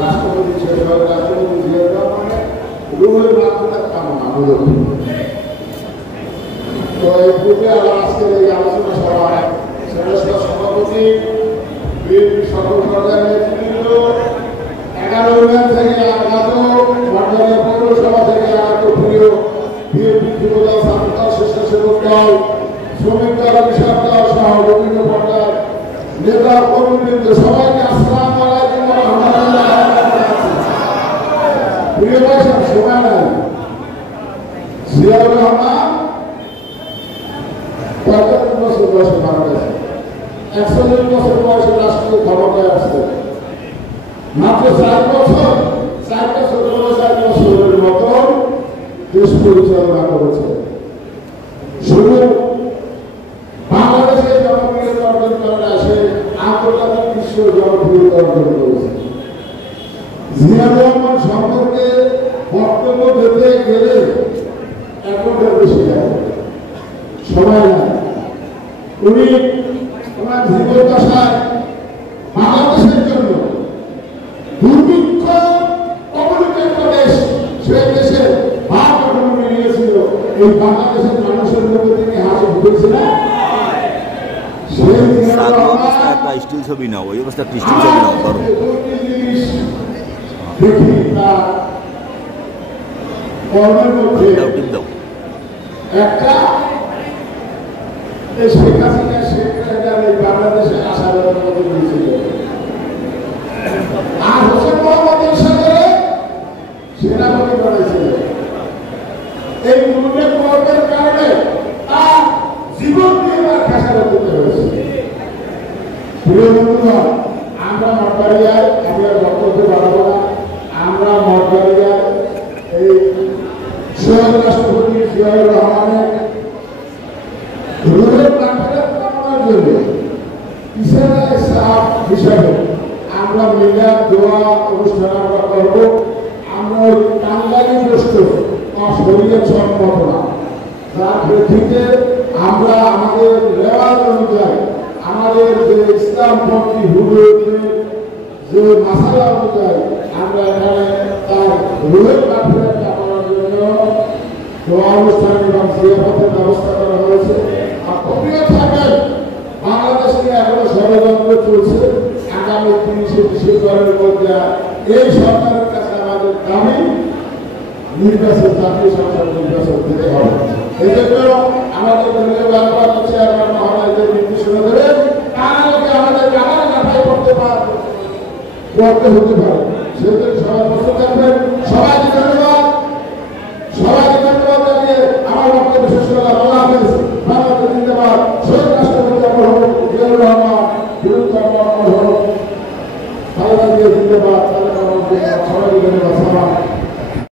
রাষ্ট্রপতি রাষ্ট্রপতি জিয়াউর রহমানের রুহের মাধ্যমে কামনা মূলত। তো এই পূর্বে আজকের এই আলোচনা সভায় শ্রেষ্ঠ সভাপতি বিএনপি সকল পর্যায়ের নেতৃবৃন্দ, 11 ইউনিয়ন থেকে আগত, ভান্ডারিয়া পৌরসভা থেকে আগত প্রিয় বিএনপি যুবদল, ছাত্রদল, স্বেচ্ছাসেবক দল, শ্রমিক দল, কৃষক দল সহ বিভিন্ন পর্যায়ের নেতা কর্মীবৃন্দ সবাইকে আসসালামু আলাইকুম ওয়া রাহমাতুল্লাহ। প্রিয় ভাই, সময় নাই। জিয়াউর রহমান 45 বছর বয়সে মারা গেছে। 41 বছর বয়সে রাষ্ট্রীয় ক্ষমতায় আসছে। মাত্র 4 বছরের মতো দেশ পরিচালনা করেছে। শুধু বাংলাদেশে জনপ্রিয়তা অর্জন করে না, সে আন্তর্জাতিক বিশ্ব জনপ্রিয়তা অর্জন করেছে। জিয়াউর রহমান সম্পর্কে বক্তব্য দিতে গেলে এখনকার বেশি লাগে, সময় নাই। উনি ওনার জীবদ্দশায় বাংলাদেশের জন্য দুর্ভিক্ষ কবলিত একটা দেশ, সেই দেশে ভাব গঠন নিয়েছিল। এই বাংলাদেশের মানুষের মধ্যে তিনি হাসি ফুটেছিলেন। স্টিল ছবি নাও, ওই অবস্থা স্টিল ছবি নাও করো। দেখি তার কর্মের মধ্যে একটা শেখ হাসিনা এই বাংলাদেশে আসার মতো দিয়েছিল। আর হোসেন মোহাম্মদ এরশাদের সেনাপতি বানাইছিল। এই মূল্যের কর্মের কারণে তার জীবন দিয়ে তার খেসারত দিতে হয়েছে। প্রিয় বন্ধুগণ, আমরা মঠবাড়িয়ায়, আমি আর বক্তব্য বাড়াবো না, আমরা মঠবাড়িয়ায় এই শহীদ রাষ্ট্রপতি জিয়াউর রহমানের রুহের মাগফিরাত কামনার জন্য ইশারা সাহেব হিসাবে আমরা মিলাদ দোয়া অনুষ্ঠান আমরা করব। আমরা টাঙ্গাইল গোষ্ঠ শরীয়ত সম্মত না, যার প্রেক্ষিতে আমরা আমাদের রেওয়াজ অনুযায়ী, আমাদের যে ইসলামপন্থী হুজুরদের যে মাসালা অনুযায়ী আমরা এখানে তার রুহের মাগফিরাত কামনার জন্য দোয়া অনুষ্ঠান এবং জিয়ারতের ব্যবস্থা করা হয়েছে। আপনিও থাকেন, বাংলাদেশে এখনো ষড়যন্ত্র চলছে। আগামী 30 ডিসেম্বরের মধ্যে এই সরকারের কাছে আমাদের দাবি নির্বাচন, জাতীয় সংসদ নির্বাচন দিতে হবে। এই জন্য আমাদের দলীয় ব্যবহার চেয়ারম্যান মহোদয়দের নির্দেশনা দেবে, তার আগে আমাদের আবার মাথায় করতে হতে পারে। সেজন্য সবাই প্রস্তুত থাকবেন। সবাইকে ধন্যবাদ, সবাইকে ধন্যবাদ জানিয়ে আমার বক্তব্য শেষ করলাম। আল্লাহ হাফেজ। বাংলাদেশ জিন্দাবাদ। শহীদ রাষ্ট্রপতি জিয়াউর রহমান বিরুদ্ধে জিন্দাবাদ। সবাইকে ধন্যবাদ।